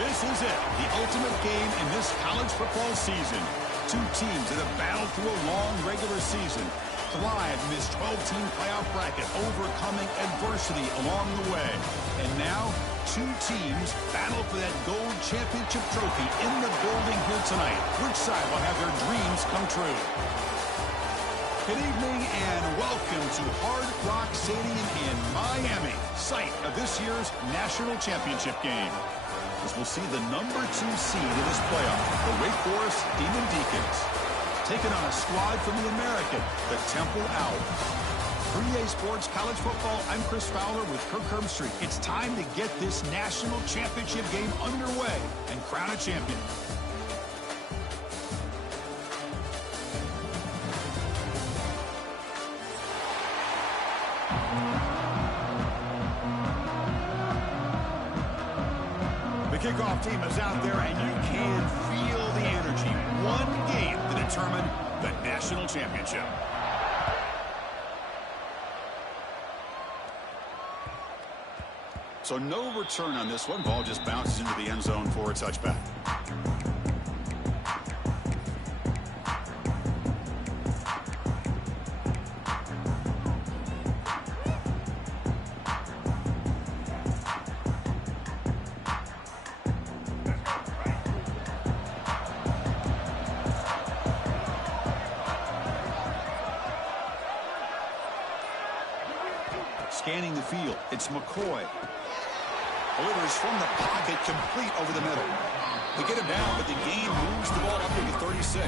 This is it, the ultimate game in this college football season. Two teams that have battled through a long regular season, thrived in this 12-team playoff bracket, overcoming adversity along the way. And now, two teams battle for that gold championship trophy in the building here tonight. Which side will have their dreams come true? Good evening and welcome to Hard Rock Stadium in Miami, site of this year's national championship game. As we'll see the number 2 seed in this playoff, the Wake Forest Demon Deacons, taking on a squad from the American, the Temple Owls. For EA Sports College Football, I'm Chris Fowler with Kirk Herbstreit. It's time to get this national championship game underway and crown a champion. Kickoff team is out there, and you can feel the energy. One game to determine the national championship. So no return on this one. Ball just bounces into the end zone for a touchback. Scanning the field, it's McCoy. Delivers from the pocket, complete over the middle. They get him down, but the game moves the ball up to the 36.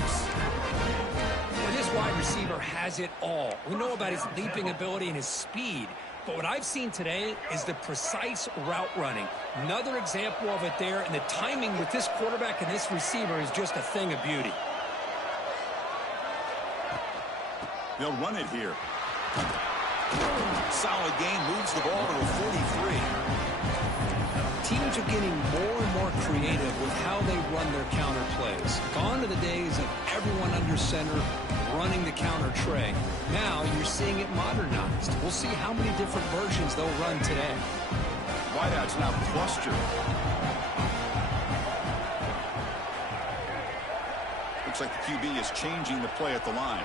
Well, this wide receiver has it all. We know about his leaping ability and his speed, but what I've seen today is the precise route running. Another example of it there, and the timing with this quarterback and this receiver is just a thing of beauty. They'll run it here. Solid gain, moves the ball to a 43. Teams are getting more and more creative with how they run their counter plays. Gone are the days of everyone under center running the counter tray. Now you're seeing it modernized. We'll see how many different versions they'll run today. Wideouts now clustered. Looks like the QB is changing the play at the line.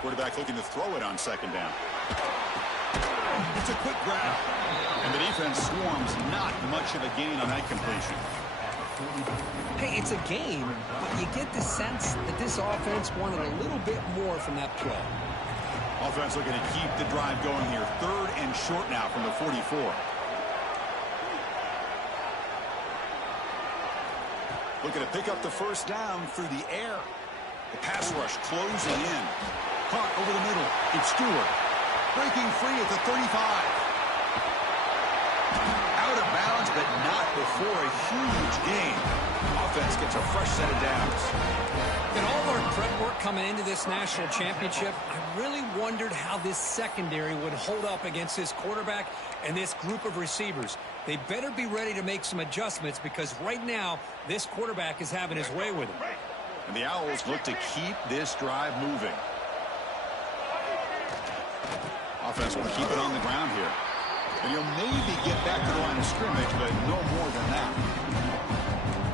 Quarterback looking to throw it on second down. It's a quick grab. And the defense swarms, not much of a gain on that completion. Hey, it's a game, but you get the sense that this offense wanted a little bit more from that play. Offense looking to keep the drive going here. 3rd and short now from the 44. Looking to pick up the first down through the air. The pass rush closing in. Caught over the middle. It's Stewart. Breaking free at the 35. Out of bounds, but not before a huge gain. Offense gets a fresh set of downs. In all of our prep work coming into this national championship, I really wondered how this secondary would hold up against this quarterback and this group of receivers. They better be ready to make some adjustments because right now, this quarterback is having his way with him. And the Owls look to keep this drive moving. Offense will keep it on the ground here. And you'll maybe get back to the line of scrimmage, but no more than that.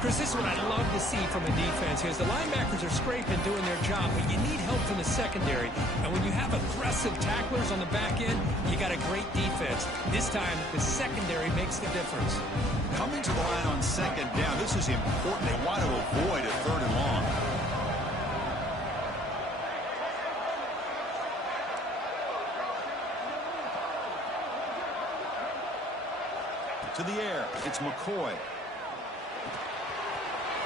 Chris, this is what I love to see from a defense here. The linebackers are scraping, doing their job, but you need help from the secondary. And when you have aggressive tacklers on the back end, you got a great defense. This time, the secondary makes the difference. Coming to the line on second down, this is important. They want to avoid a 3rd and long. To the air, it's McCoy.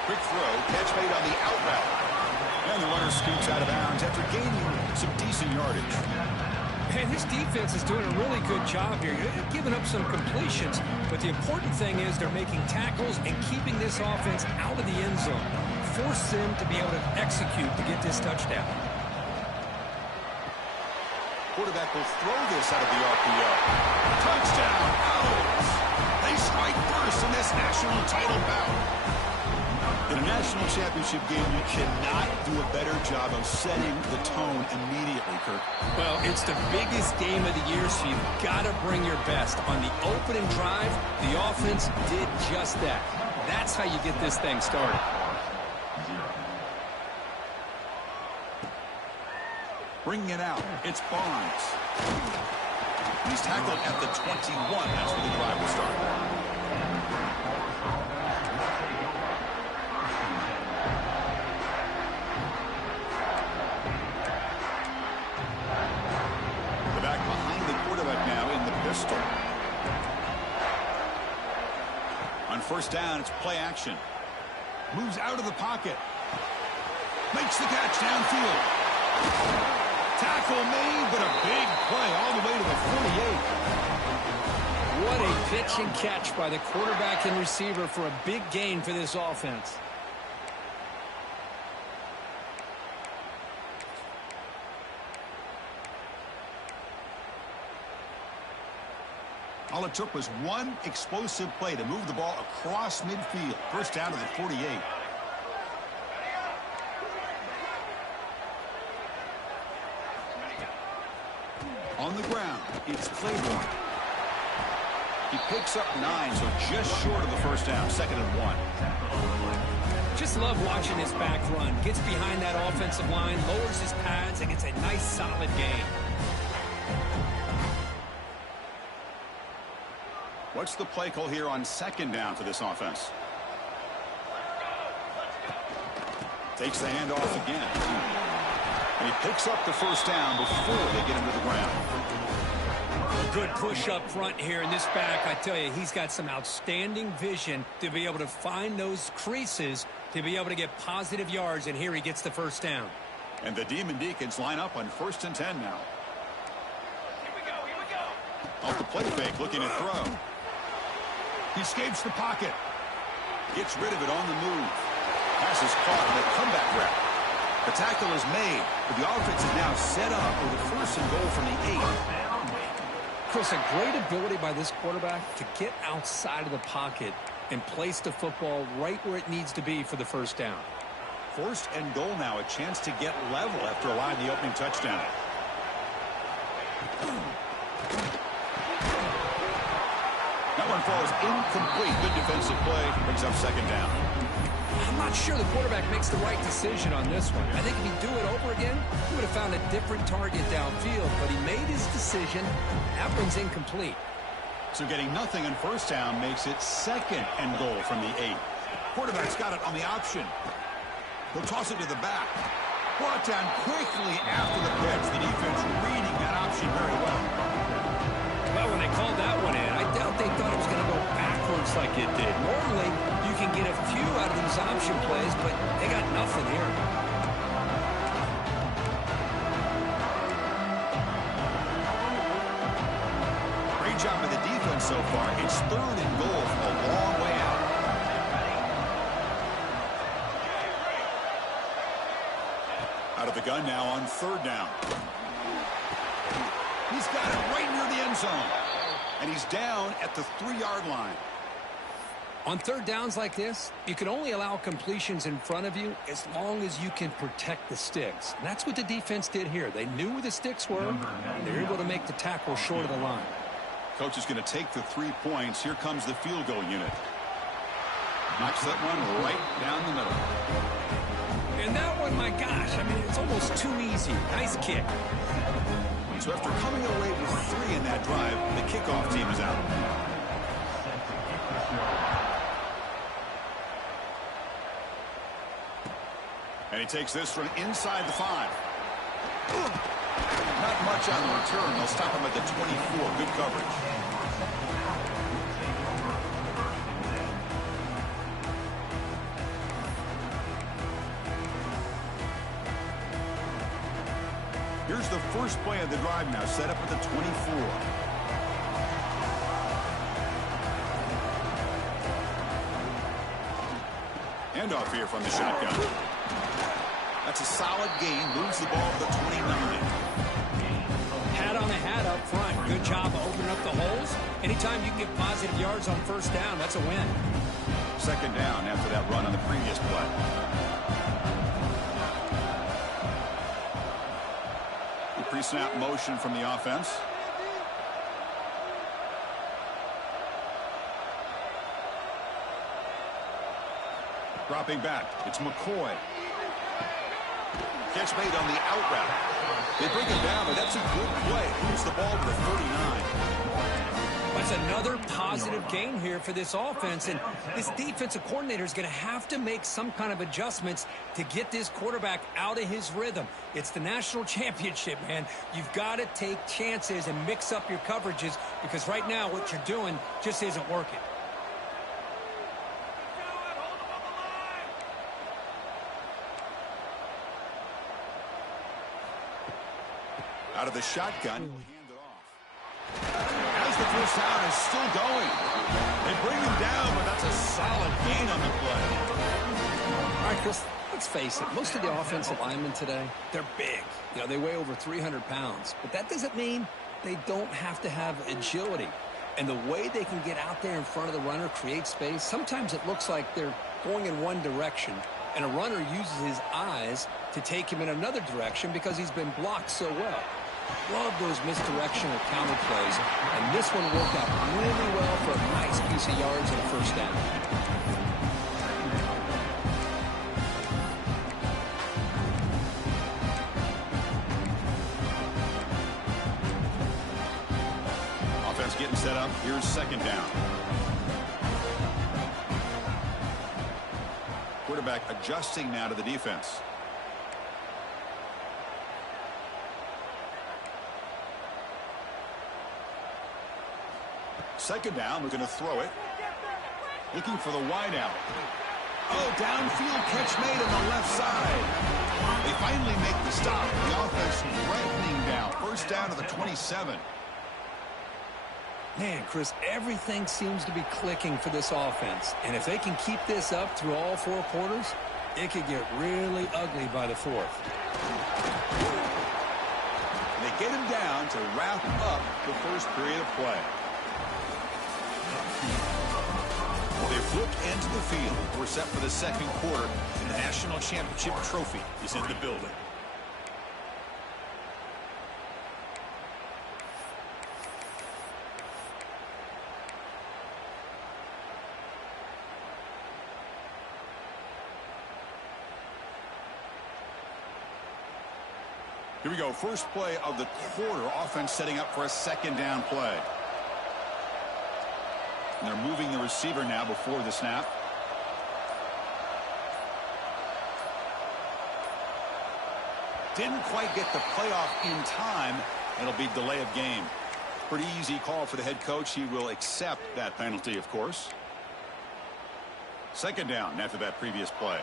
Quick throw, catch made on the out route. And the runner scoots out of bounds after gaining some decent yardage. And this defense is doing a really good job here. They're giving up some completions, but the important thing is they're making tackles and keeping this offense out of the end zone. Force them to be able to execute to get this touchdown. Quarterback will throw this out of the RPO. Touchdown, Owls! They strike first in this national title bout. In a national championship game, you cannot do a better job of setting the tone immediately, Kirk. Well, it's the biggest game of the year, so you've got to bring your best. On the opening drive, the offense did just that. That's how you get this thing started. Bringing it out, it's Barnes. He's tackled at the 21. That's where the drive will start. On first down, it's play action. Moves out of the pocket. Makes the catch downfield. Tackle made, but a big play all the way to the 48. What a pitch and catch by the quarterback and receiver for a big gain for this offense. All it took was one explosive play to move the ball across midfield. First down to the 48. On the ground, it's Claiborne. He picks up 9, so just short of the first down. 2nd and 1. Just love watching his back run. Gets behind that offensive line, lowers his pads, and gets a nice solid gain. What's the play call here on 2nd down for this offense? Takes the handoff again. And he picks up the first down before they get him to the ground. Good push up front here in this back. I tell you, he's got some outstanding vision to be able to find those creases to be able to get positive yards, and here he gets the first down. And the Demon Deacons line up on 1st and 10 now. Here we go. Off the play fake, looking to throw. He escapes the pocket. Gets rid of it on the move. Pass is caught in the comeback route. The tackle is made, but the offense is now set up with a 1st and goal from the 8. Chris, a great ability by this quarterback to get outside of the pocket and place the football right where it needs to be for the first down. 1st and goal now, a chance to get level after allowing the opening touchdown. That one falls incomplete. Good defensive play. Brings up 2nd down. I'm not sure the quarterback makes the right decision on this one. I think if he'd do it over again, he would have found a different target downfield, but he made his decision. That one's incomplete. So getting nothing on first down makes it 2nd and goal from the 8. Quarterback's got it on the option. He'll toss it to the back. Brought down quickly after the pitch. The defense reading that option very well. Well, when they called that one in, I doubt they thought it was going to go backwards like it did. Normally, you can get a few out of these option plays, but they got nothing here. Great job by the defense so far. It's 3rd and goal from a long way out. Out of the gun now on 3rd down. He's got it right near the end zone. And he's down at the 3-yard line. On 3rd downs like this, you can only allow completions in front of you as long as you can protect the sticks. And that's what the defense did here. They knew where the sticks were. They were able to make the tackle short of the line. Coach is going to take the 3 points. Here comes the field goal unit. Knocks that one right down the middle. And that one, my gosh, I mean, it's almost too easy. Nice kick. So after coming away with 3 in that drive, the kickoff team is out. And he takes this from inside the 5. Not much on the return. They'll stop him at the 24. Good coverage. Here's the first play of the drive now, set up at the 24. Handoff here from the shotgun. That's a solid gain. Moves the ball to the 29. Hat on the hat up front. Good job of opening up the holes. Anytime you can get positive yards on first down, that's a win. Second down after that run on the previous play. The pre-snap motion from the offense. Dropping back, it's McCoy. Catch made on the out route. They bring him down, but that's a good play. Moves the ball to the 39. That's another positive gain here for this offense, and this defensive coordinator is going to have to make some kind of adjustments to get this quarterback out of his rhythm. It's the national championship, man. You've got to take chances and mix up your coverages, because right now what you're doing just isn't working. Out of the shotgun, he'll hand it off. As the first down is still going. They bring him down, but that's a solid gain on the play. All right, Chris, let's face it. Most of the offensive linemen today, they're big. You know, they weigh over 300 pounds. But that doesn't mean they don't have to have agility. And the way they can get out there in front of the runner, create space, sometimes it looks like they're going in one direction, and a runner uses his eyes to take him in another direction because he's been blocked so well. Love those misdirectional counter plays, and this one worked out really well for a nice piece of yards and a first down. Offense getting set up. Here's second down. Quarterback adjusting now to the defense. Second down, we're going to throw it. Looking for the wideout. Oh, downfield catch made on the left side. They finally make the stop. The offense threatening down. First down to the 27. Man, Chris, everything seems to be clicking for this offense. And if they can keep this up through all four quarters, it could get really ugly by the fourth. They get him down to wrap up the first period of play. Well, they flip into the field. We're set for the second quarter, and the national championship trophy is in the building. Here we go. First play of the quarter. Offense setting up for a second down play. And they're moving the receiver now before the snap. Didn't quite get the playoff in time. It'll be delay of game. Pretty easy call for the head coach. He will accept that penalty, of course. Second down after that previous play.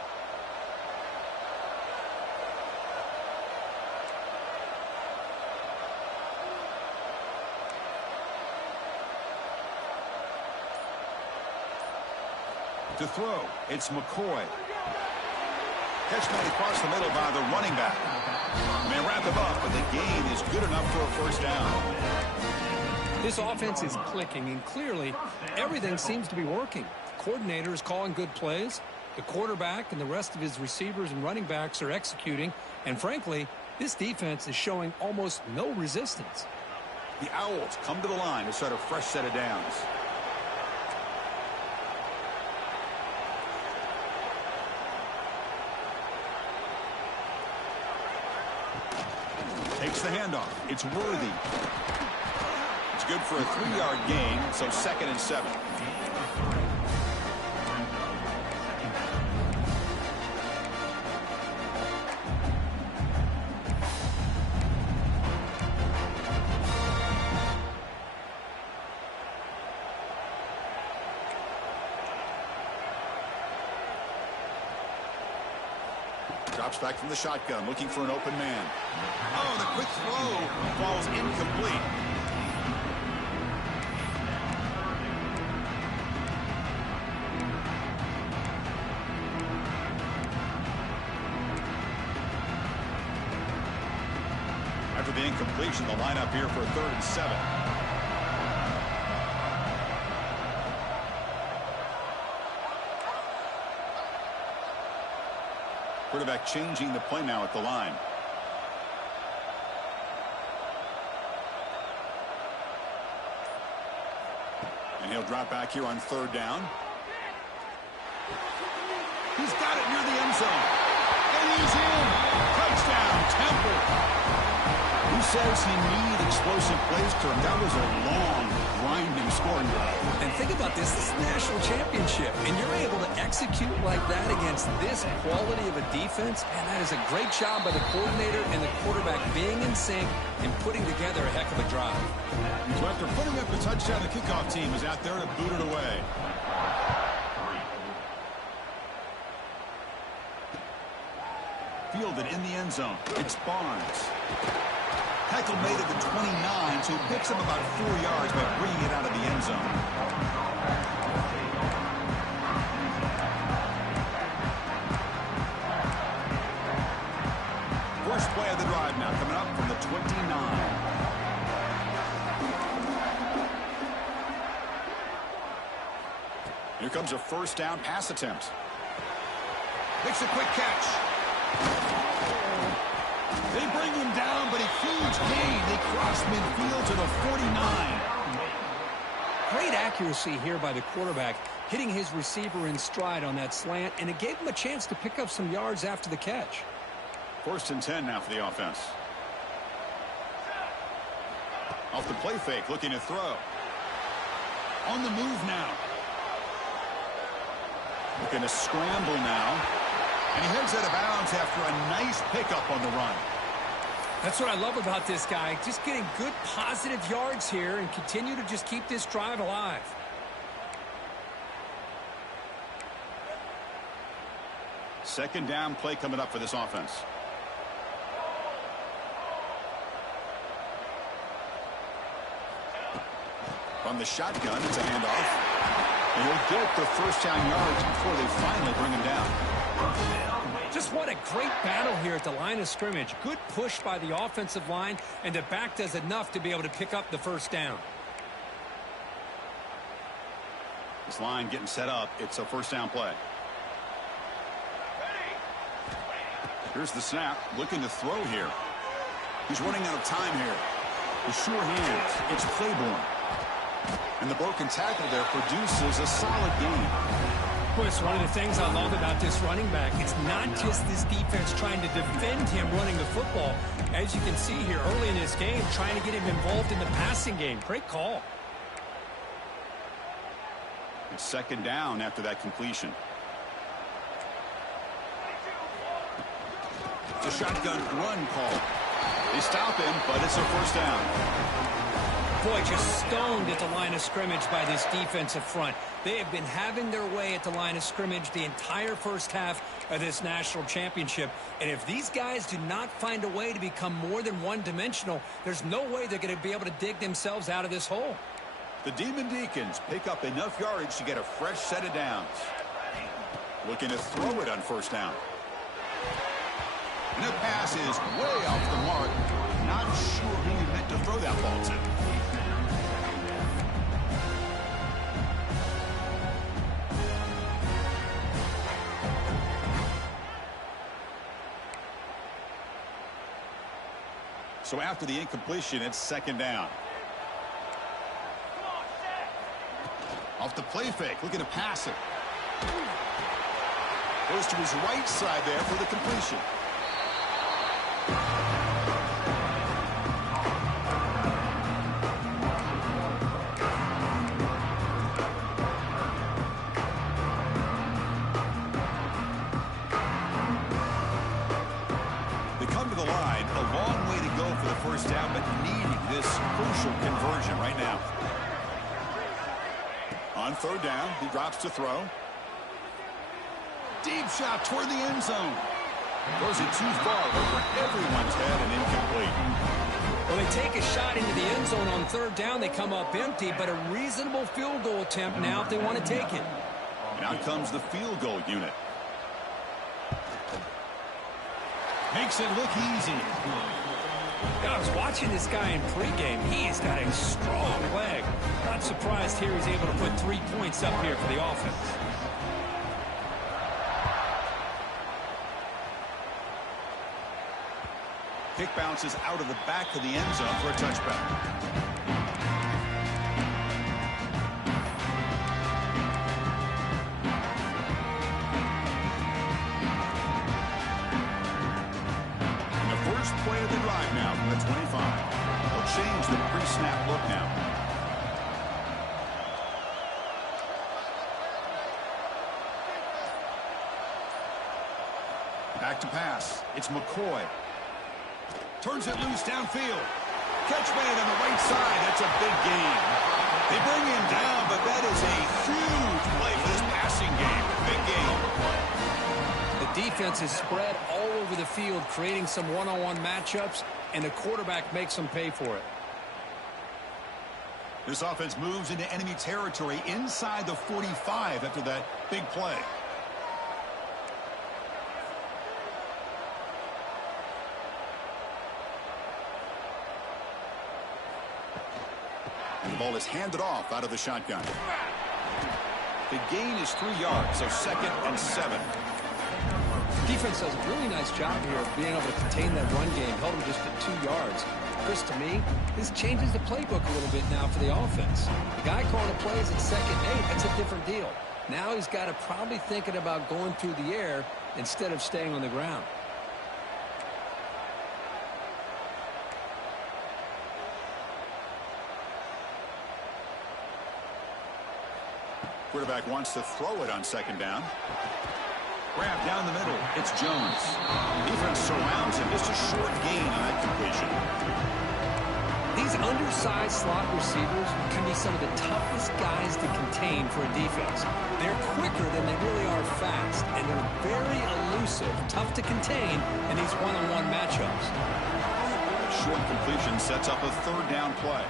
To throw, it's McCoy. Catch made across the middle by the running back. May wrap him up, but the gain is good enough for a first down. This offense is clicking, and clearly everything seems to be working. The coordinator is calling good plays. The quarterback and the rest of his receivers and running backs are executing. And frankly, this defense is showing almost no resistance. The Owls come to the line to start a fresh set of downs. Takes the handoff. It's Worthy. It's good for a 3-yard gain, so 2nd and 7. Drops back from the shotgun, looking for an open man. Oh, the quick throw falls incomplete. After the incompletion, the lineup here for a 3rd and 7. Quarterback changing the play now at the line. And he'll drop back here on third down. He's got it near the end zone. And he's in. Touchdown, Temple. Who says he needed explosive plays to him? That was a long, grinding scoring drive. And think about this. This is a national championship, and you're able to execute like that against this quality of a defense, and that is a great job by the coordinator and the quarterback being in sync and putting together a heck of a drive. So after putting up the touchdown, the kickoff team is out there to boot it away. Fielded in the end zone. It's Barnes. Heckle made it to 29, so he picks up about 4 yards by bringing it out of the end zone. First play of the drive now, coming up from the 29. Here comes a first down pass attempt. Makes a quick catch. They bring him down, but a huge gain. They cross midfield to the 49. Great accuracy here by the quarterback, hitting his receiver in stride on that slant, and it gave him a chance to pick up some yards after the catch. First and 10 now for the offense. Off the play fake, looking to throw. On the move now. Looking to scramble now. And he heads out of bounds after a nice pickup on the run. That's what I love about this guy. Just getting good positive yards here and continue to just keep this drive alive. Second down play coming up for this offense. From the shotgun, it's a handoff. And he'll get the first down yards before they finally bring him down. Just what a great battle here at the line of scrimmage. Good push by the offensive line, and the back does enough to be able to pick up the first down. This line getting set up. It's a first down play. Here's the snap. Looking to throw here. He's running out of time here. With sure hands, it's Claiborne. And the broken tackle there produces a solid gain. Of course, one of the things I love about this running back, it's not just this defense trying to defend him running the football. As you can see here early in this game, trying to get him involved in the passing game. Great call. It's second down after that completion. It's a shotgun run call. They stop him, but it's a first down. Boy, just stoned at the line of scrimmage by this defensive front. They have been having their way at the line of scrimmage the entire first half of this national championship. And if these guys do not find a way to become more than one-dimensional, there's no way they're going to be able to dig themselves out of this hole. The Demon Deacons pick up enough yardage to get a fresh set of downs. Looking to throw it on first down. And the pass is way off the mark. Not sure who he meant to throw that ball to. So after the incompletion, it's second down. Off the play fake, looking to pass it. Goes to his right side there for the completion. They come to the line, a long way to go for the first down, but needing this crucial conversion right now. On third down, he drops to throw. Deep shot toward the end zone. Throws it too far over everyone's head and incomplete. Well, they take a shot into the end zone on third down. They come up empty, but a reasonable field goal attempt now if they want to take it. And out comes the field goal unit. Makes it look easy. I was watching this guy in pregame. He's got a strong leg. Not surprised here he's able to put 3 points up here for the offense. Kick bounces out of the back of the end zone for a touchback. Play of the drive now from the 25. They'll change the pre-snap look now. Back to pass. It's McCoy. Turns it loose downfield. Catch made on the right side. That's a big gain. They bring him down, but that is a huge play for this passing game. Big gain. The defense is spread all over the field, creating some one-on-one matchups, and the quarterback makes them pay for it. This offense moves into enemy territory inside the 45 after that big play. And the ball is handed off out of the shotgun. The gain is 3 yards, so 2nd and 7. Defense does a really nice job here of being able to contain that run game. Held him just at 2 yards. Chris, to me, this changes the playbook a little bit now for the offense. The guy calling the plays at 2nd and 8, that's a different deal. Now he's got to probably thinking about going through the air instead of staying on the ground. Quarterback wants to throw it on 2nd down. Grab down the middle. It's Jones. Defense surrounds him. Just a short gain on that completion. These undersized slot receivers can be some of the toughest guys to contain for a defense. They're quicker than they really are fast, and they're very elusive, tough to contain in these one-on-one matchups. A short completion sets up a 3rd down play.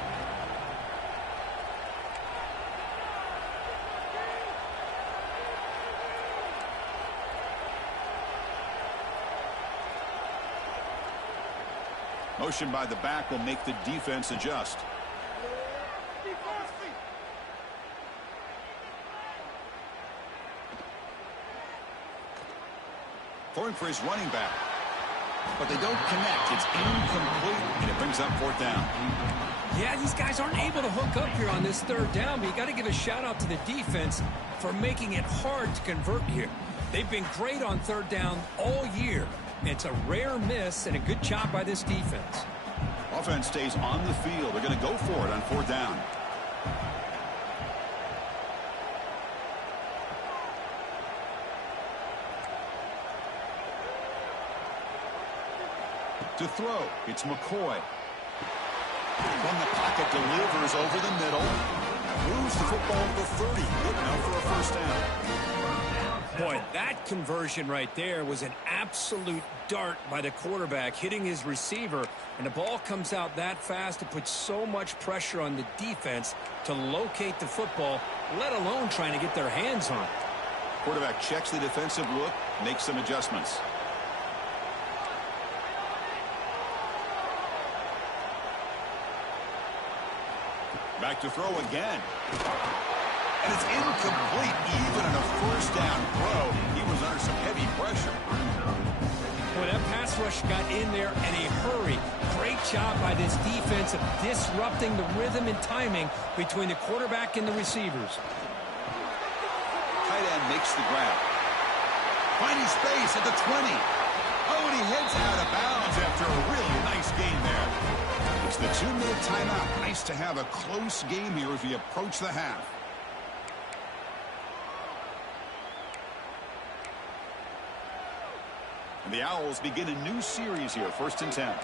Motion by the back will make the defense adjust. Throwing for his running back. But they don't connect. It's incomplete, and it brings up 4th down. Yeah, these guys aren't able to hook up here on this 3rd down, but you got to give a shout-out to the defense for making it hard to convert here. They've been great on 3rd down all year. It's a rare miss and a good job by this defense. Offense stays on the field. They're going to go for it on 4th down. To throw, it's McCoy. From the pocket, delivers over the middle. Moves the football to 30. Good enough for a 1st down. Boy, that conversion right there was an absolute dart by the quarterback, hitting his receiver, and the ball comes out that fast. It puts so much pressure on the defense to locate the football, let alone trying to get their hands on it. Quarterback checks the defensive look, makes some adjustments. Back to throw again. And it's incomplete. Even on a 1st down throw, he was under some heavy pressure. Boy, that pass rush got in there in a hurry. Great job by this defense of disrupting the rhythm and timing between the quarterback and the receivers. Tight end makes the grab. Finding space at the 20. Oh, and he heads out of bounds after a really nice gain there. It's the 2-minute timeout. Nice to have a close game here as we approach the half. And the Owls begin a new series here, 1st and 10.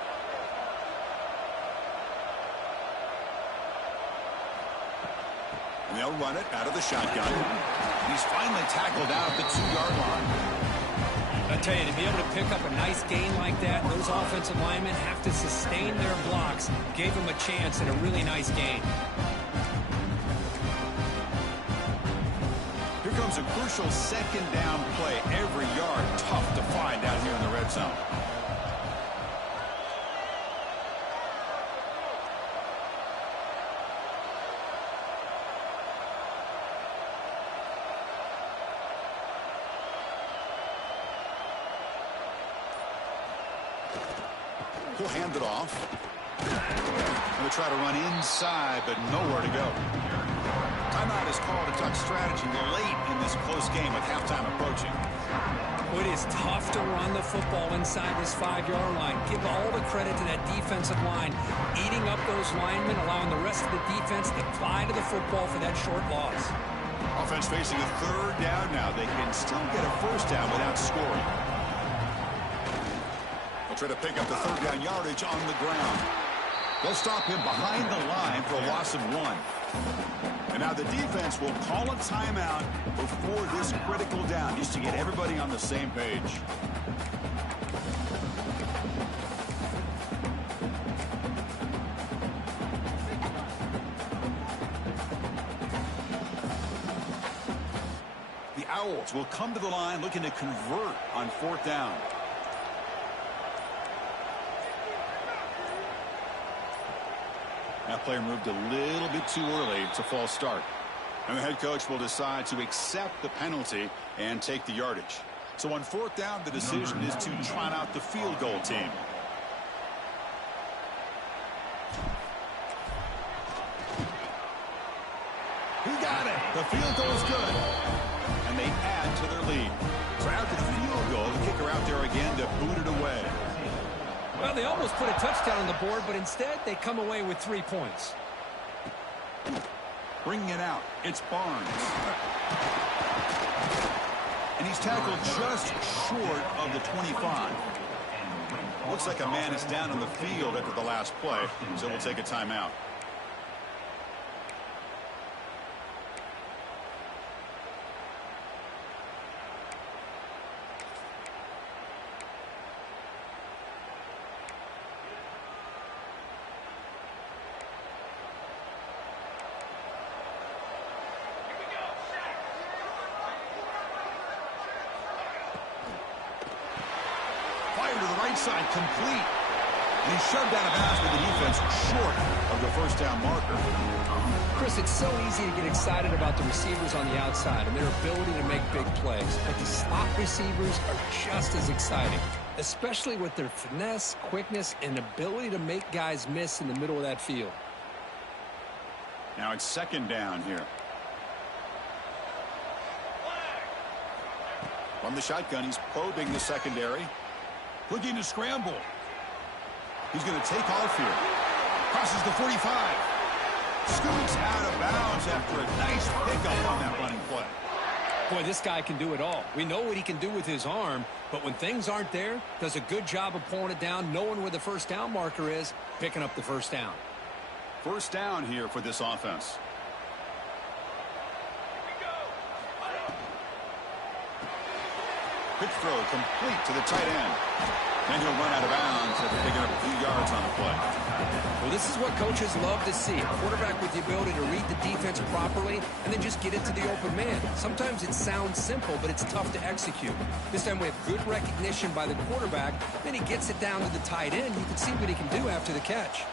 And they'll run it out of the shotgun. He's finally tackled out at the 2-yard line. I tell you, to be able to pick up a nice gain like that, those offensive linemen have to sustain their blocks. Gave him a chance at a really nice gain. Here comes a crucial 2nd down play. Every yard tough to find out here in the red zone. will hand it off. Going to try to run inside, but nowhere to go. Timeout is called to talk strategy late in this close game with halftime approaching. It is tough to run the football inside this 5-yard line. Give all the credit to that defensive line, eating up those linemen, allowing the rest of the defense to fly to the football for that short loss. Offense facing a third down now. They can still get a first down without scoring. They'll try to pick up the third down yardage on the ground. They'll stop him behind the line for a loss of 1. And now the defense will call a timeout before this critical down, just to get everybody on the same page. The Owls will come to the line looking to convert on 4th down. That player moved a little bit too early. It's a false start. And the head coach will decide to accept the penalty and take the yardage. So on 4th down, the decision is to trot out the field goal team. He got it. The field goal is good. And they add to their lead. So after the field goal, the kicker out there again to boot it away. Well, they almost put a touchdown on the board, but instead they come away with 3 points. Bringing it out, it's Barnes. And he's tackled just short of the 25. Looks like a man is down on the field after the last play, so we'll take a timeout. Side complete. And he shoved out of bounds with the defense short of the first down marker. Chris, it's so easy to get excited about the receivers on the outside and their ability to make big plays. But the slot receivers are just as exciting, especially with their finesse, quickness, and ability to make guys miss in the middle of that field. Now it's 2nd down here. From the shotgun, he's probing the secondary. Looking to scramble. He's going to take off here. Crosses the 45. Scoots out of bounds after a nice pickup on that running play. Boy, this guy can do it all. We know what he can do with his arm, but when things aren't there, does a good job of pulling it down, knowing where the first down marker is, picking up the first down. First down here for this offense. Pitch throw complete to the tight end. Then he'll run out of bounds after picking up a few yards on the play. Well, this is what coaches love to see. A quarterback with the ability to read the defense properly and then just get into the open man. Sometimes it sounds simple, but it's tough to execute. This time we have good recognition by the quarterback. Then he gets it down to the tight end. You can see what he can do after the catch.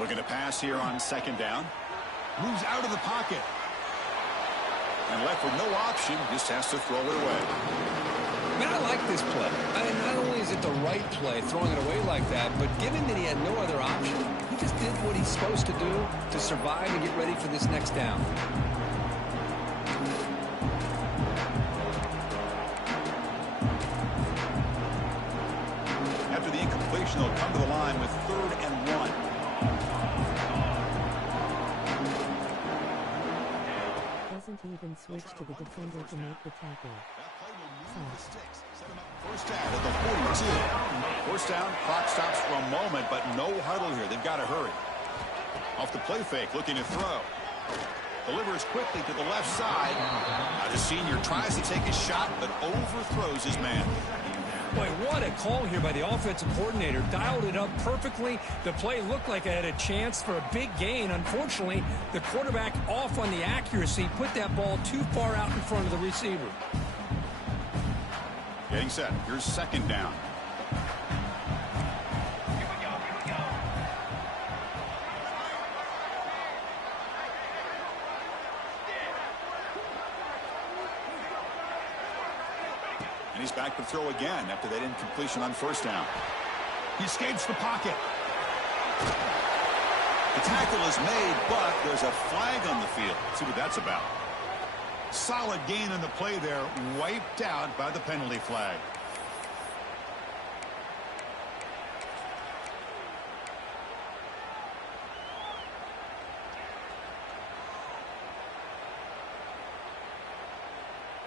Looking to pass here on 2nd down. Moves out of the pocket. And left with no option, just has to throw it away. Man, I like this play. Not only is it the right play, throwing it away like that, but given that he had no other option, he just did what he's supposed to do to survive and get ready for this next down. After the incompletion, they'll come to the line with 3rd and 1. Doesn't even switch to the defender to make the tackle. First down at the 42. First down, clock stops for a moment, but no huddle here. They've got to hurry. Off the play fake, looking to throw. Delivers quickly to the left side. Now the senior tries to take a shot, but overthrows his man. Boy, what a call here by the offensive coordinator. Dialed it up perfectly. The play looked like it had a chance for a big gain. Unfortunately, the quarterback off on the accuracy, put that ball too far out in front of the receiver. Getting set. Here's 2nd down. He's back to throw again after that incompletion on first down. He escapes the pocket. The tackle is made, but there's a flag on the field. Let's see what that's about. Solid gain in the play there, wiped out by the penalty flag.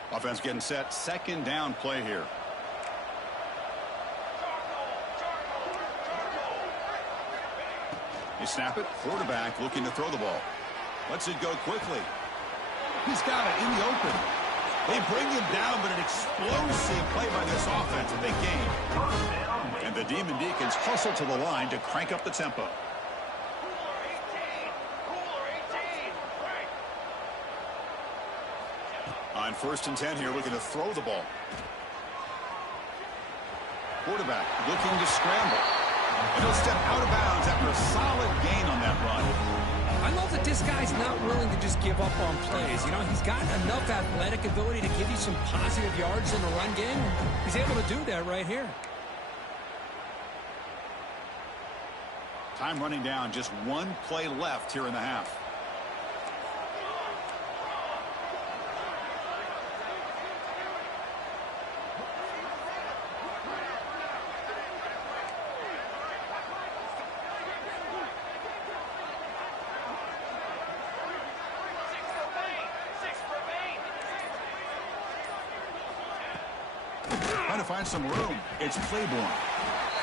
Offense getting set. Second down play here. They snap it. Quarterback looking to throw the ball. Lets it go quickly. He's got it in the open. They bring him down, but an explosive play by this offense. A big gain. And the Demon Deacons hustle to the line to crank up the tempo. On 1st and 10 here, looking to throw the ball. Quarterback looking to scramble. And he'll step out of bounds after a solid gain on that run. I love that this guy's not willing to just give up on plays. You know, he's got enough athletic ability to give you some positive yards in the run game. He's able to do that right here. Time running down, just one play left here in the half. Trying to find some room. It's Claiborne.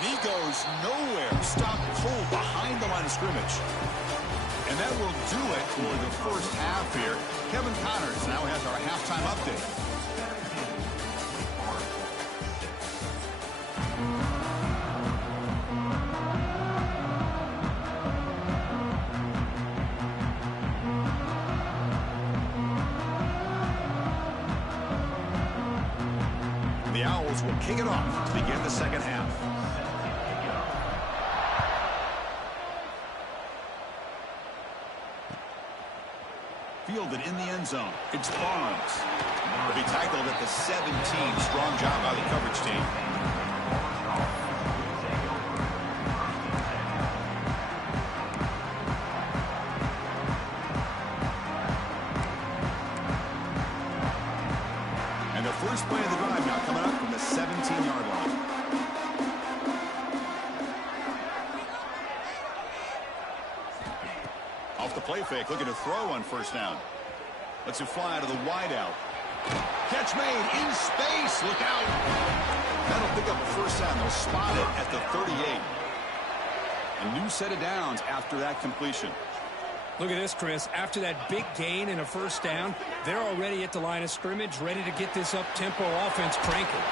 He goes nowhere. Stop cold behind the line of scrimmage. And that will do it for the first half here. Kevin Connors now has our halftime update. The Owls will kick it off to begin the second half. Fielded in the end zone. It's Barnes. He'll be tackled at the 17. Strong job by the coverage team. And the first play of the drive now coming up from the 17-yard line. Off the play fake, looking to throw on first down. Lets it fly to the wideout. Catch made in space. Look out. That'll pick up a first down. They'll spot it at the 38. A new set of downs after that completion. Look at this, Chris. After that big gain and a first down, they're already at the line of scrimmage, ready to get this up-tempo offense cranking.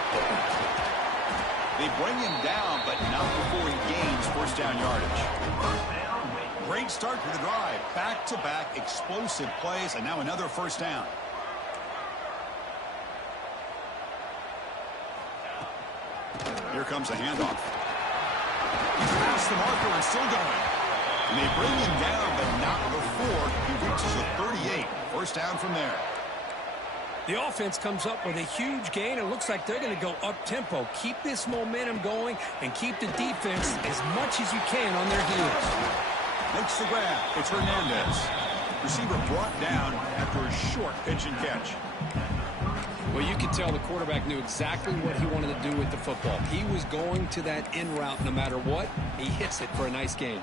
They bring him down, but not before he gains first down yardage. Great start to the drive. Back-to-back explosive plays, and now another first down. Here comes a handoff. He's past the marker and still going. And they bring him down, but not before he reaches the 38. First down from there. The offense comes up with a huge gain. It looks like they're going to go up-tempo. Keep this momentum going and keep the defense as much as you can on their heels. Makes the grab. It's Hernandez. Receiver brought down after a short pitch and catch. Well, you could tell the quarterback knew exactly what he wanted to do with the football. He was going to that in route no matter what. He hits it for a nice gain.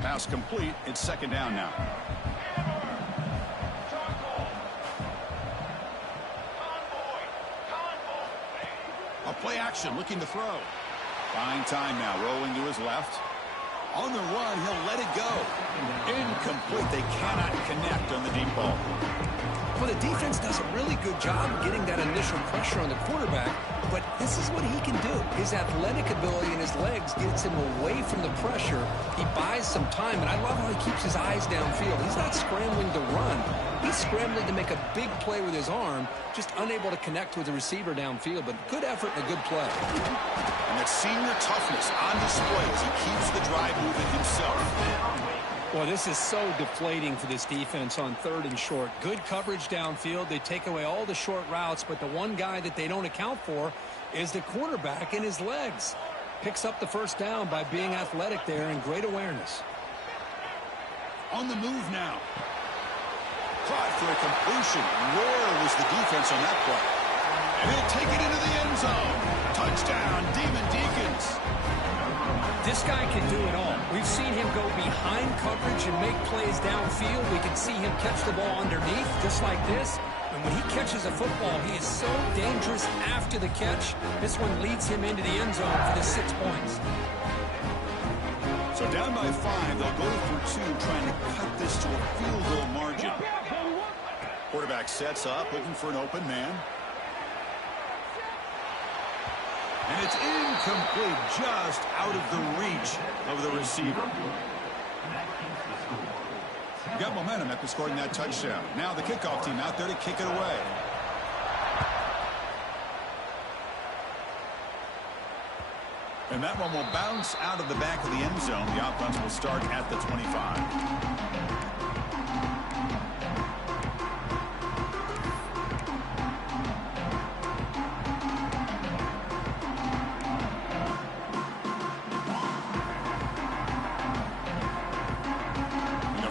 Pass complete. It's second down now. A play action looking to throw. Fine time now. Rolling to his left. On the run, he'll let it go. Incomplete. They cannot connect on the deep ball. Well, the defense does a really good job getting that initial pressure on the quarterback, but this is what he can do. His athletic ability and his legs gets him away from the pressure. He buys some time, and I love how he keeps his eyes downfield. He's not scrambling to run. He's scrambling to make a big play with his arm, just unable to connect with the receiver downfield, but good effort and a good play. And that senior toughness on display as he keeps the drive moving himself. Well, this is so deflating for this defense on 3rd and short. Good coverage downfield. They take away all the short routes, but the one guy that they don't account for is the quarterback and his legs. Picks up the first down by being athletic there and great awareness. On the move now. Caught for a completion. Where was the defense on that play? And he'll take it into the end zone. Touchdown, Demon Deacons. This guy can do it all. We've seen him go behind coverage and make plays downfield. We can see him catch the ball underneath, just like this. And when he catches a football, he is so dangerous after the catch. This one leads him into the end zone for the 6 points. So down by 5, they'll go for 2, trying to cut this to a field goal margin. Quarterback sets up, looking for an open man. And it's incomplete, just out of the reach of the receiver. Got momentum after scoring that touchdown. Now the kickoff team out there to kick it away. And that one will bounce out of the back of the end zone. The offense will start at the 25.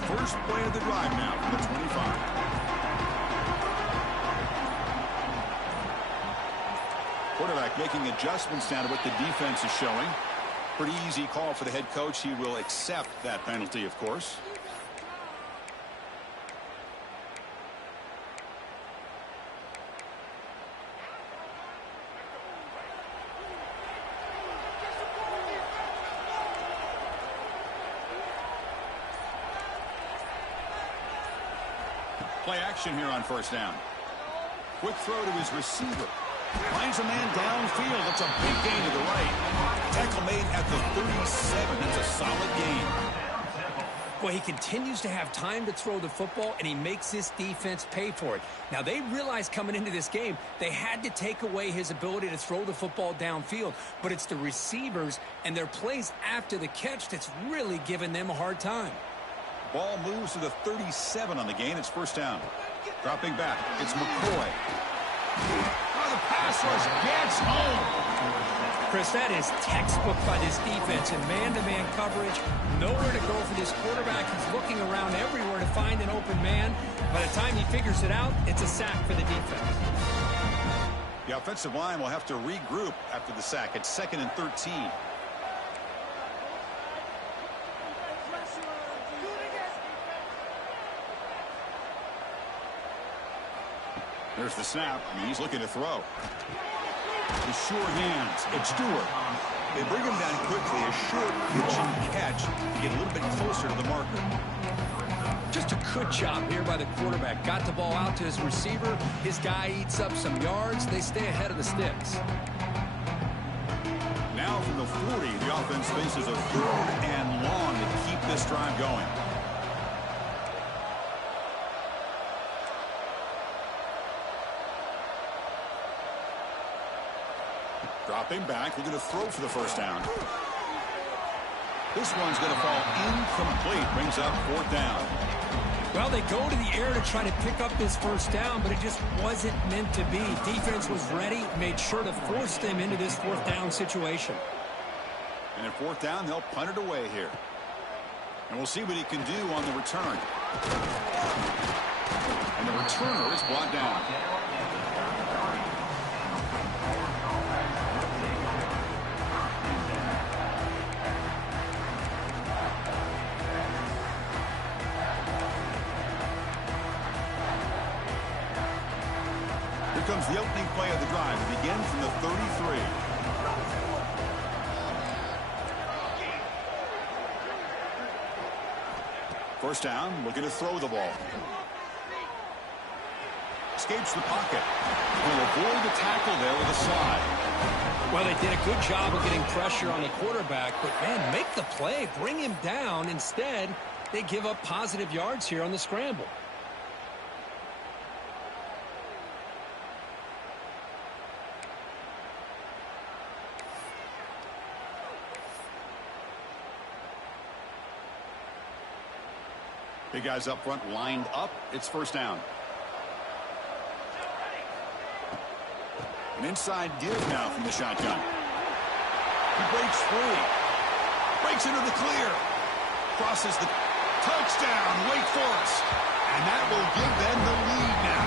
First play of the drive now from the 25. Quarterback making adjustments now to what the defense is showing. Pretty easy call for the head coach. He will accept that penalty, of course. Play action here on first down. Quick throw to his receiver. Finds a man downfield. It's a big gain to the right. Tackle made at the 37. That's a solid gain. Well, he continues to have time to throw the football, and he makes this defense pay for it. Now, they realized coming into this game they had to take away his ability to throw the football downfield, but it's the receivers and their plays after the catch that's really giving them a hard time. Ball moves to the 37 on the gain. It's first down. Dropping back. It's McCoy. Oh, the pass rush gets home. Chris, that is textbook by this defense in man-to-man coverage. Nowhere to go for this quarterback. He's looking around everywhere to find an open man. By the time he figures it out, it's a sack for the defense. The offensive line will have to regroup after the sack. It's 2nd and 13. There's the snap, and he's looking to throw. With sure hands, it's Stewart. They bring him down quickly, a short pitch and catch to get a little bit closer to the marker. Just a good job here by the quarterback. Got the ball out to his receiver. His guy eats up some yards. They stay ahead of the sticks. Now from the 40, the offense faces a 3rd and long to keep this drive going. Dropping back, looking to throw for the first down. This one's going to fall incomplete. Brings up 4th down. Well, they go to the air to try to pick up this first down, but it just wasn't meant to be. Defense was ready, made sure to force them into this 4th down situation. And at 4th down, they'll punt it away here. And we'll see what he can do on the return. And the returner is brought down. Here comes the opening play of the drive. It begins from the 33. First down, looking to throw the ball. Escapes the pocket. Will avoid the tackle there with a slide. Well, they did a good job of getting pressure on the quarterback, but, man, make the play. Bring him down. Instead, they give up positive yards here on the scramble. Big guys up front lined up. It's first down. An inside give now from the shotgun. He breaks free. Breaks into the clear. Crosses the touchdown, Wake Forest. And that will give them the lead now.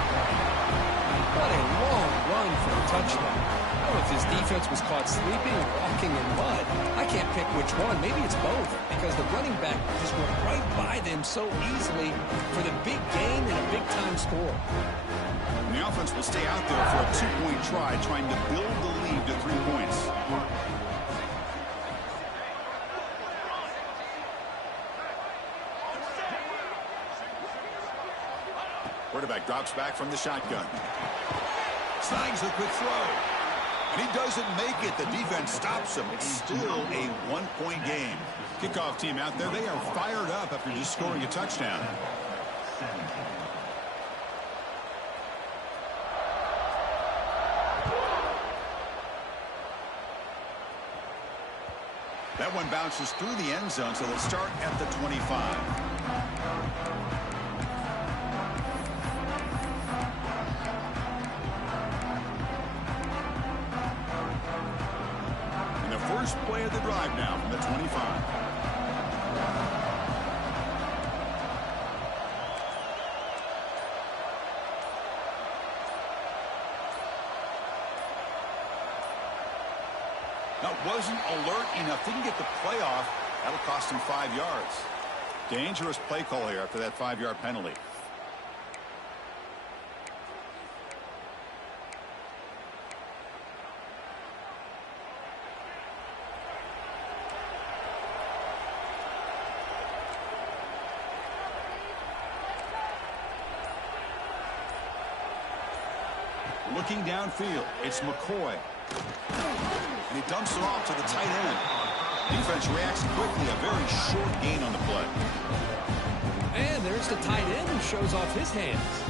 What a long run for a touchdown. I don't know if his defense was caught sleeping or walking in mud. I can't pick which one. Maybe it's both, because the running back just went right by them so easily for the big gain and a big-time score. And the offense will stay out there for a two-point try, trying to build the lead to 3 points. Quarterback drops back from the shotgun. Snags a quick throw. And he doesn't make it. The defense stops him. It's still a one-point game. Kickoff team out there, they are fired up after just scoring a touchdown. That one bounces through the end zone, so they'll start at the 25. First play of the drive now from the 25. That wasn't alert enough. Didn't get the play off. That'll cost him 5 yards. Dangerous play call here after that 5-yard penalty. Looking downfield, it's McCoy. And he dumps it off to the tight end. Defense reacts quickly, a very short gain on the play. And there's the tight end who shows off his hands.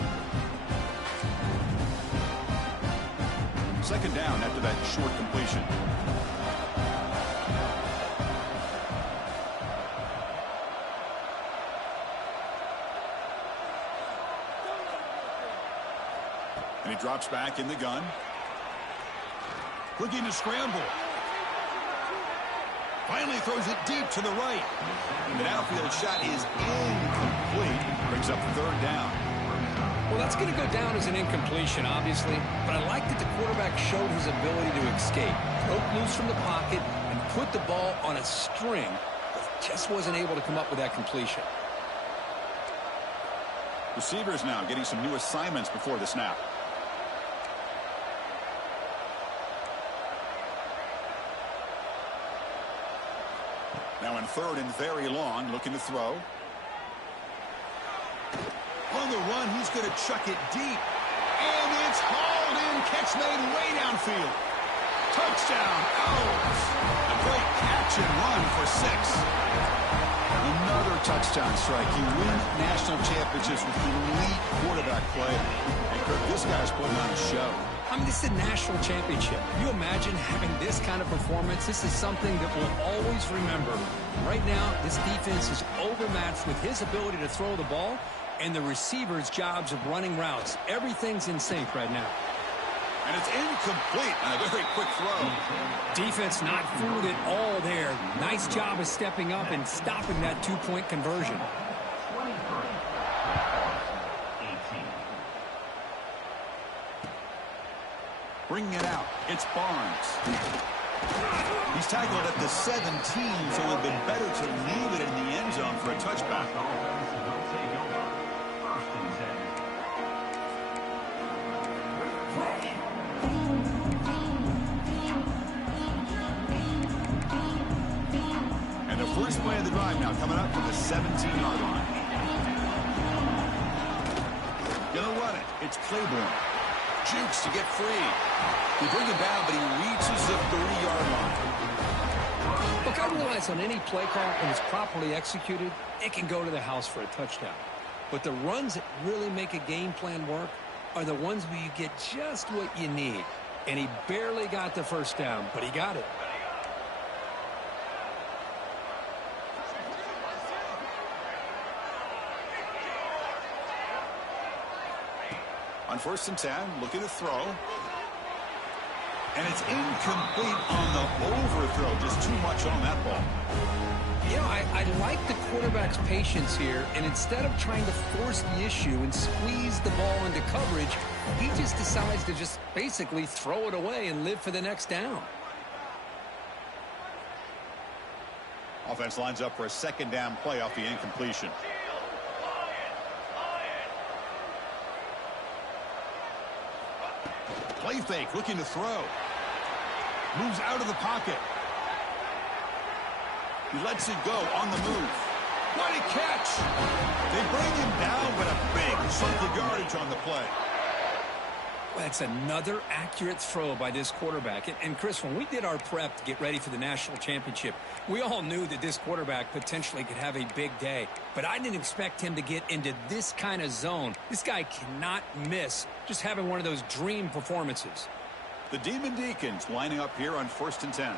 Second down after that short completion. And he drops back in the gun. Looking to scramble. Finally throws it deep to the right. And the outfield shot is incomplete. Brings up third down. Well, that's going to go down as an incompletion, obviously. But I like that the quarterback showed his ability to escape. Broke loose from the pocket and put the ball on a string. But just wasn't able to come up with that completion. Receivers now getting some new assignments before the snap. Now in third and very long, looking to throw. On the run, he's going to chuck it deep. And it's hauled in. Catch made way downfield. Touchdown, Owls. A great catch and run for 6. Another touchdown strike. You win national championships with elite quarterback play. And Kirk, this guy's putting on a show. I mean, this is a national championship. Can you imagine having this kind of performance? This is something that we'll always remember. Right now, this defense is overmatched with his ability to throw the ball and the receivers' jobs of running routes. Everything's in sync right now. And it's incomplete on a very quick throw. Defense not fooled at all there. Nice job of stepping up and stopping that two-point conversion. Bringing it out, it's Barnes. He's tackled at the 17, so it would have been better to leave it in the end zone for a touchback. And the first play of the drive now coming up from the 17-yard line. Gonna run it. It's Claiborne. Jukes to get free. They bring him down, but he reaches the 30-yard line. Look, I realize on any play call, when it's properly executed, it can go to the house for a touchdown. But the runs that really make a game plan work are the ones where you get just what you need. And he barely got the first down, but he got it. On 1st and 10, looking to throw. And it's incomplete on the overthrow. Just too much on that ball. You know, I like the quarterback's patience here, and instead of trying to force the issue and squeeze the ball into coverage, he just decides to just basically throw it away and live for the next down. Offense lines up for a 2nd down play off the incompletion. Play fake, looking to throw. Moves out of the pocket. He lets it go on the move. What a catch! They bring him down, but a big chunk of yardage on the play. That's another accurate throw by this quarterback. And Chris, when we did our prep to get ready for the national championship, we all knew that this quarterback potentially could have a big day. But I didn't expect him to get into this kind of zone. This guy cannot miss just having one of those dream performances. The Demon Deacons lining up here on 1st and 10.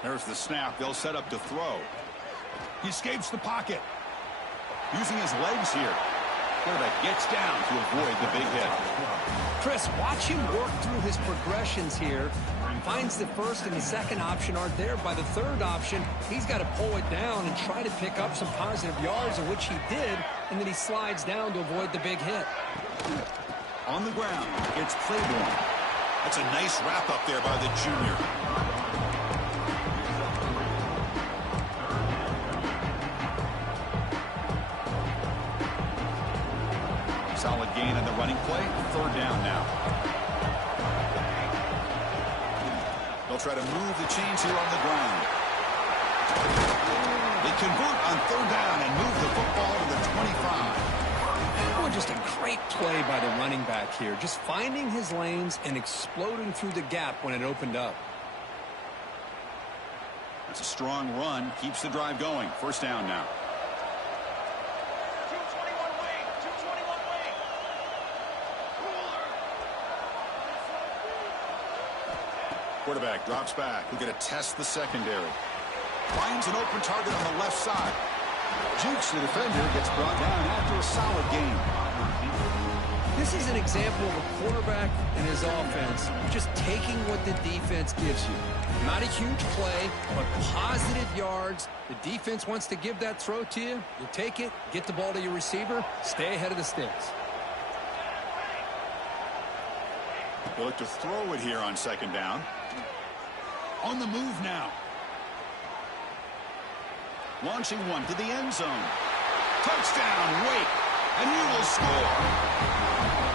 There's the snap. They'll set up to throw. He escapes the pocket. Using his legs here. Quarterback gets down to avoid the big hit. Chris, watch him work through his progressions here. Finds the first and the second option aren't there. By the third option, he's got to pull it down and try to pick up some positive yards, of which he did, and then he slides down to avoid the big hit. On the ground, it's Claiborne. That's a nice wrap up there by the junior. Solid gain on the running play. 3rd down now. They'll try to move the chains here on the ground. They convert on 3rd down and move the football to the 25. Oh, just a great play by the running back here. Just finding his lanes and exploding through the gap when it opened up. That's a strong run. Keeps the drive going. 1st down now. Quarterback drops back. We're going to test the secondary. Finds an open target on the left side. Jukes the defender, gets brought down after a solid game. This is an example of a quarterback and his offense just taking what the defense gives you. Not a huge play, but positive yards. The defense wants to give that throw to you. You take it, get the ball to your receiver, stay ahead of the sticks. They look to throw it here on 2nd down. On the move now. Launching one to the end zone. Touchdown, Wake, and he will score.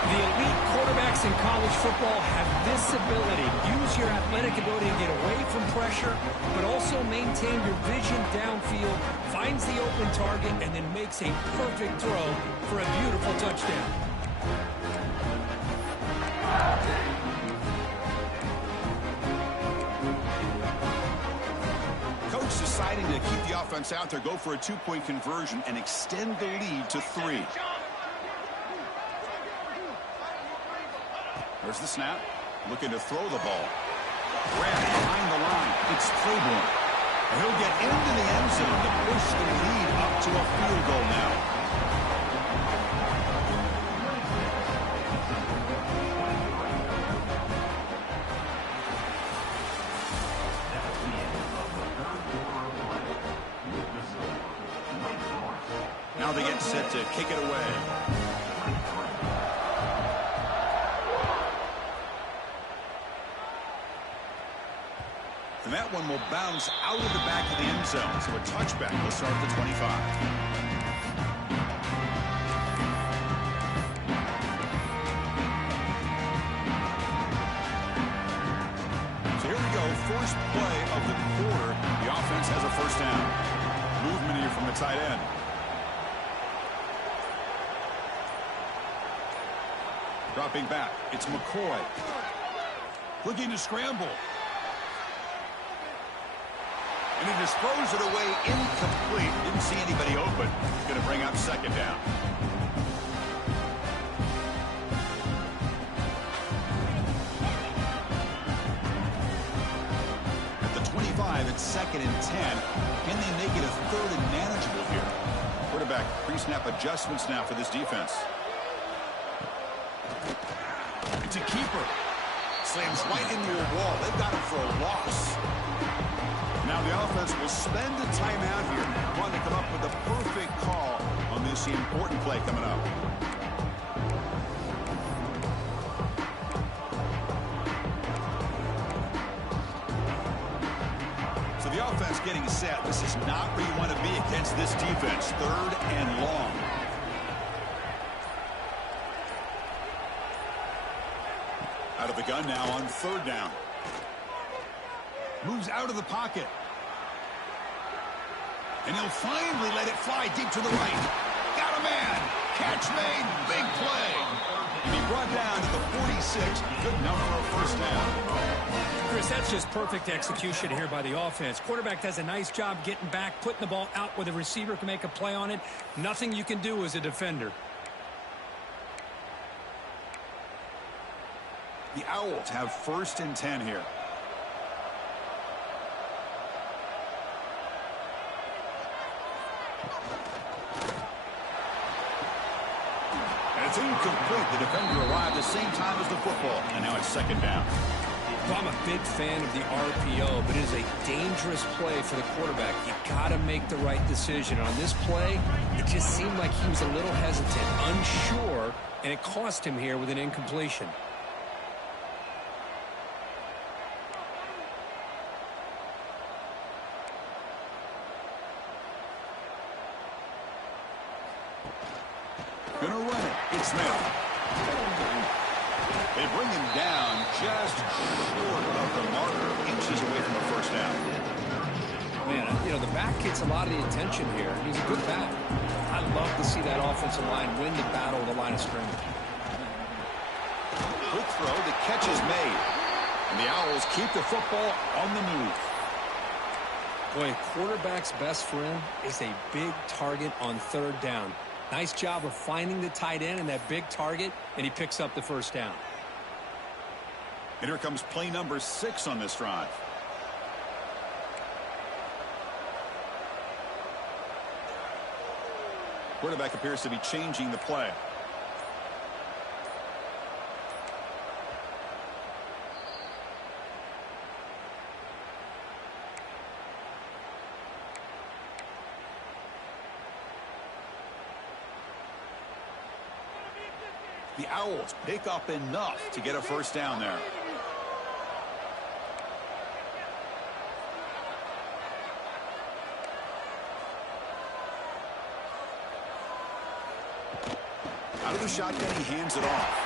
The elite quarterbacks in college football have this ability. Use your athletic ability to get away from pressure, but also maintain your vision downfield, finds the open target, and then makes a perfect throw for a beautiful touchdown. Coach deciding to keep the offense out there, go for a 2-point conversion, and extend the lead to 3. There's the snap. Looking to throw the ball. Ran behind the line. It's Claiborne. And he'll get into the end zone to push the lead up to a field goal now. Now they get set to kick it away. And that one will bounce out of the back of the end zone. So a touchback will start at the 25. So here we go. First play of the quarter. The offense has a 1st down. Movement here from the tight end. Dropping back. It's McCoy. Looking to scramble. And he just throws it away incomplete. Didn't see anybody open. Going to bring up 2nd down. At the 25, it's 2nd and 10. Can they make it a 3rd and manageable here? Quarterback pre-snap adjustments now for this defense. It's a keeper. Slams right into a wall. They've got him for a loss. Now the offense will spend a timeout here, trying to come up with the perfect call on this important play coming up. So the offense getting set. This is not where you want to be against this defense. 3rd and long. Out of the gun now on 3rd down. Moves out of the pocket. And he'll finally let it fly deep to the right. Got a man. Catch made. Big play. And he brought down to the 46. Good number of 1st down. Chris, that's just perfect execution here by the offense. Quarterback does a nice job getting back, putting the ball out where the receiver can make a play on it. Nothing you can do as a defender. The Owls have 1st and 10 here. And it's incomplete. The defender arrived the same time as the football. And now it's 2nd down. Well, I'm a big fan of the RPO, but it is a dangerous play for the quarterback. You got to make the right decision. On this play, it just seemed like he was a little hesitant, unsure, and it cost him here with an incompletion. Gonna run it. It's Smith. They bring him down just short of the marker, inches away from a 1st down. Man, you know, the back gets a lot of the attention here. He's a good back. I love to see that offensive line win the battle of the line of scrimmage. Quick throw. The catch is made. And the Owls keep the football on the move. Boy, a quarterback's best friend is a big target on 3rd down. Nice job of finding the tight end and that big target, and he picks up the 1st down. And here comes play number 6 on this drive. Quarterback appears to be changing the play. The Owls pick up enough to get a 1st down there. Out of the shotgun, he hands it off.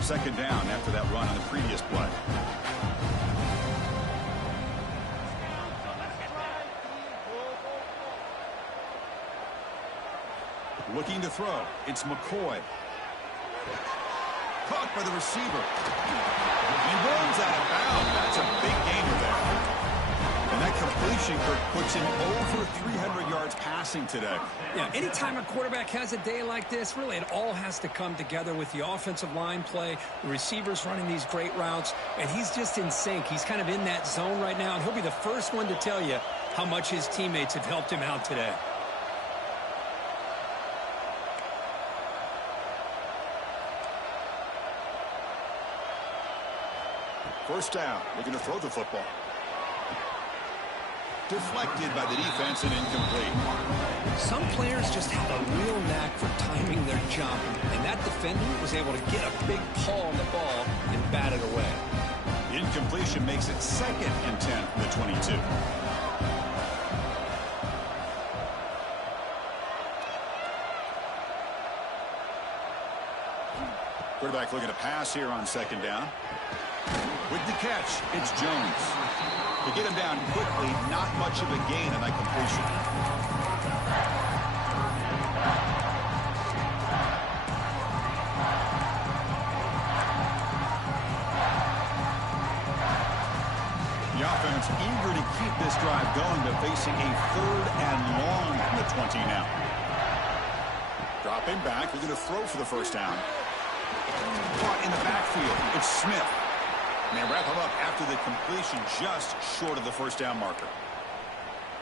Second down after that run on the previous play. Looking to throw. It's McCoy. Caught by the receiver. He runs out of bounds. That's a big gainer there. And that completion puts him over 300 yards passing today. Yeah, anytime a quarterback has a day like this, really it all has to come together with the offensive line play, the receivers running these great routes, and he's just in sync. He's kind of in that zone right now, and he'll be the first one to tell you how much his teammates have helped him out today. First down, looking to throw the football. Deflected by the defense and incomplete. Some players just have a real knack for timing their jump, and that defender was able to get a big paw on the ball and bat it away. The incompletion makes it 2nd and 10 from the 22. Quarterback looking to pass here on 2nd down. With the catch, it's Jones. To get him down quickly, not much of a gain on that completion. The offense offense eager to keep this drive going, but facing a 3rd and long from the 20 now. Dropping back, they're going to throw for the first down. Caught in the backfield, it's Smith. And they wrap him up after the completion just short of the first down marker.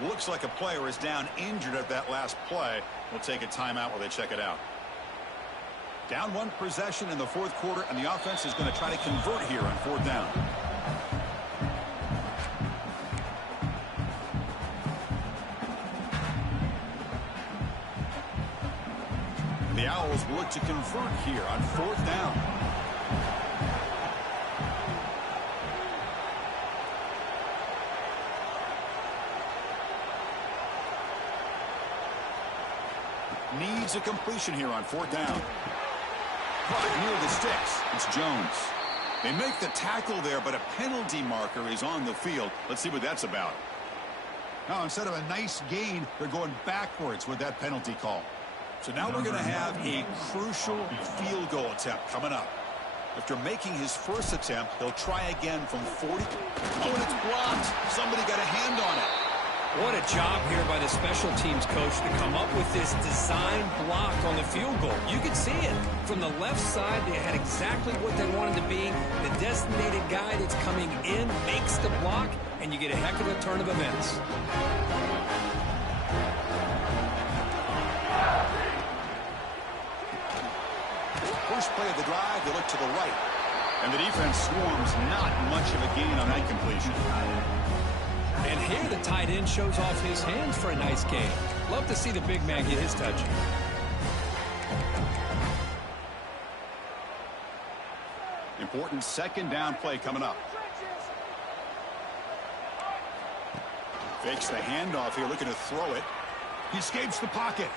Looks like a player is down injured at that last play. We'll take a timeout while they check it out. Down 1 possession in the 4th quarter, and the offense is going to try to convert here on 4th down. The Owls will look to convert here on 4th down. Needs a completion here on 4th down. Caught near the sticks. It's Jones. They make the tackle there, but a penalty marker is on the field. Let's see what that's about. Now, instead of a nice gain, they're going backwards with that penalty call. So now we're going to have a crucial field goal attempt coming up. After making his first attempt, he'll try again from 40. Oh, and it's blocked. Somebody got a hand on it. What a job here by the special teams coach to come up with this design block on the field goal. You can see it. From the left side, they had exactly what they wanted to be. The designated guy that's coming in makes the block, and you get a heck of a turn of events. First play of the drive, they look to the right. And the defense swarms, not much of a gain on that completion. And here the tight end shows off his hands for a nice game. Love to see the big man get his touch. Important 2nd down play coming up. Fakes the handoff here, looking to throw it. He escapes the pocket.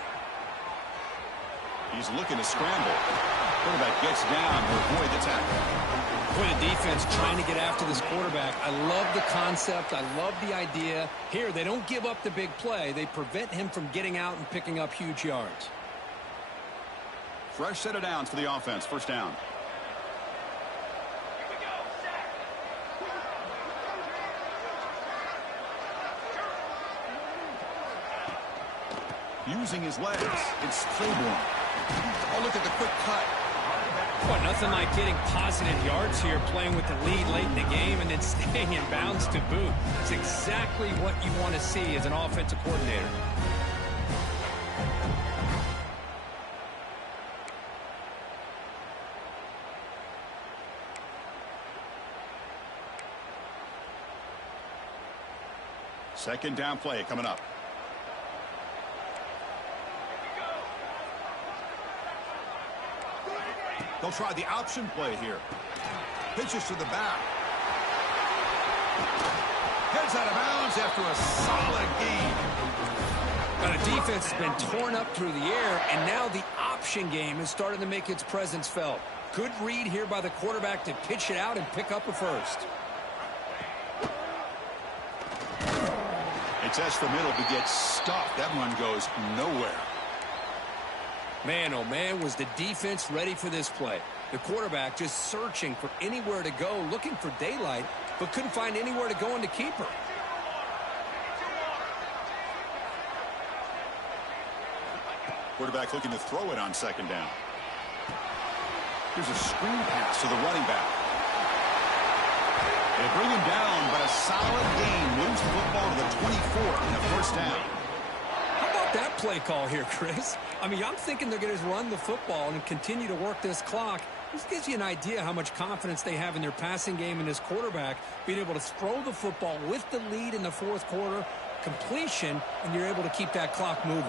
He's looking to scramble. Quarterback gets down to avoid the tackle. For the defense trying to get after this quarterback, I love the concept. I love the idea. Here, they don't give up the big play. They prevent him from getting out and picking up huge yards. Fresh set of downs for the offense. 1st down. Using his legs, it's Claiborne. Oh, look at the quick cut. Well, nothing like getting positive yards here, playing with the lead late in the game and then staying in bounds to boot. It's exactly what you want to see as an offensive coordinator. Second down play coming up. They'll try the option play here. Pitches to the back. Heads out of bounds after a solid game. But the defense has been torn up through the air, and now the option game is starting to make its presence felt. Good read here by the quarterback to pitch it out and pick up a first. They test the middle but get stuffed. That one goes nowhere. Man, oh man, was the defense ready for this play. The quarterback just searching for anywhere to go, looking for daylight, but couldn't find anywhere to go in the keeper. Quarterback looking to throw it on 2nd down. Here's a screen pass to the running back. They bring him down, but a solid gain moves the football to the 24 and a 1st down. How about that play call here, Chris? I mean, I'm thinking they're going to run the football and continue to work this clock. This gives you an idea how much confidence they have in their passing game and this quarterback being able to throw the football with the lead in the 4th quarter, completion, and you're able to keep that clock moving.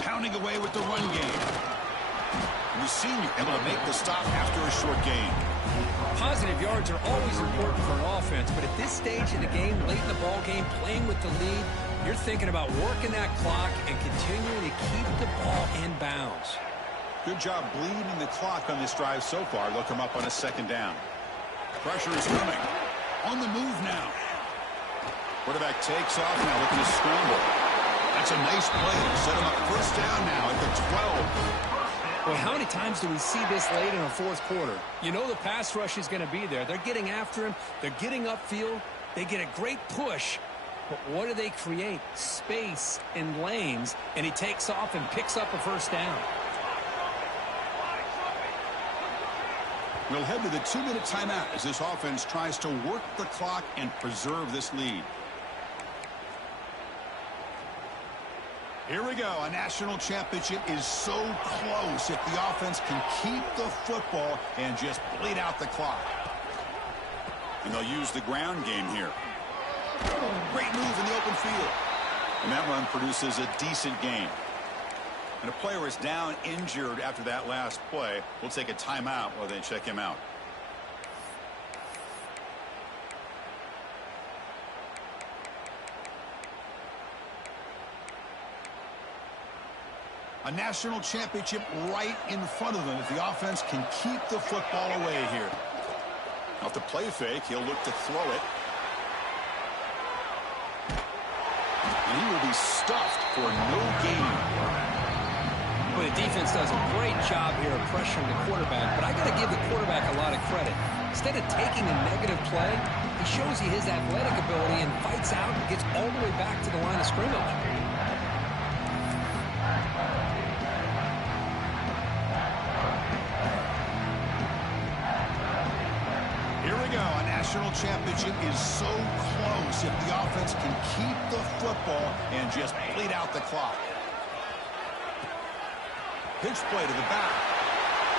Pounding away with the run game. And the senior able to make the stop after a short gain. Positive yards are always important for an offense, but at this stage in the game, late in the ball game, playing with the lead, you're thinking about working that clock and continuing to keep the ball in bounds. Good job bleeding the clock on this drive so far. They'll come up on a 2nd down. Pressure is coming. On the move now. Quarterback takes off now, looking to scramble. That's a nice play to set him up first down now at the 12. Well, how many times do we see this late in a fourth quarter? You know the pass rush is going to be there. They're getting after him. They're getting upfield. They get a great push. But what do they create? Space in lanes, and he takes off and picks up a first down. We'll head to the 2-minute timeout as this offense tries to work the clock and preserve this lead. Here we go. A national championship is so close if the offense can keep the football and just bleed out the clock. And they'll use the ground game here. Great move in the open field. And that run produces a decent gain. And a player is down injured after that last play. We'll take a timeout while they check him out. A national championship right in front of them if the offense can keep the football away here. Off the play fake, he'll look to throw it. And he will be stuffed for no gain. Well, the defense does a great job here of pressuring the quarterback, but I got to give the quarterback a lot of credit. Instead of taking a negative play, he shows he his athletic ability and fights out and gets all the way back to the line of scrimmage. Here we go. A national championship is so close if the offense can keep the football and just bleed out the clock. Pitch play to the back.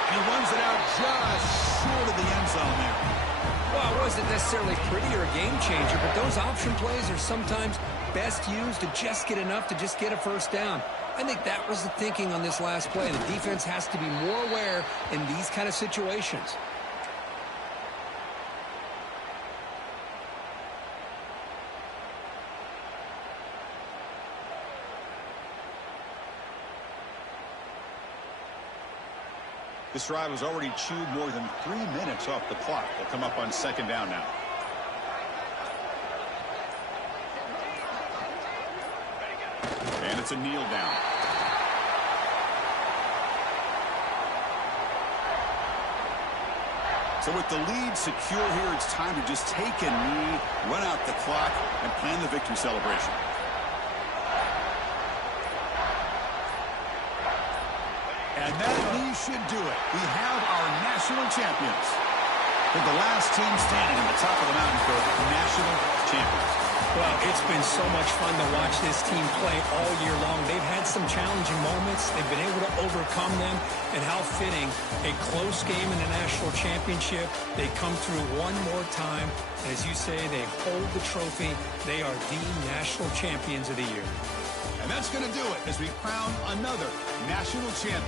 And he runs it out just short of the end zone there. Well, it wasn't necessarily pretty or a game changer, but those option plays are sometimes best used to just get enough to just get a first down. I think that was the thinking on this last play. The defense has to be more aware in these kind of situations. This drive has already chewed more than 3 minutes off the clock. They'll come up on second down now. And it's a kneel down. So with the lead secure here, it's time to just take a knee, run out the clock, and plan the victory celebration. And that knee should do it. We have our national champions. They're the last team standing at the top of the mountain for national champions. Well, it's been so much fun to watch this team play all year long. They've had some challenging moments. They've been able to overcome them. And how fitting, a close game in the national championship. They come through one more time. And as you say, they hold the trophy. They are the national champions of the year. And that's going to do it as we crown another national champion.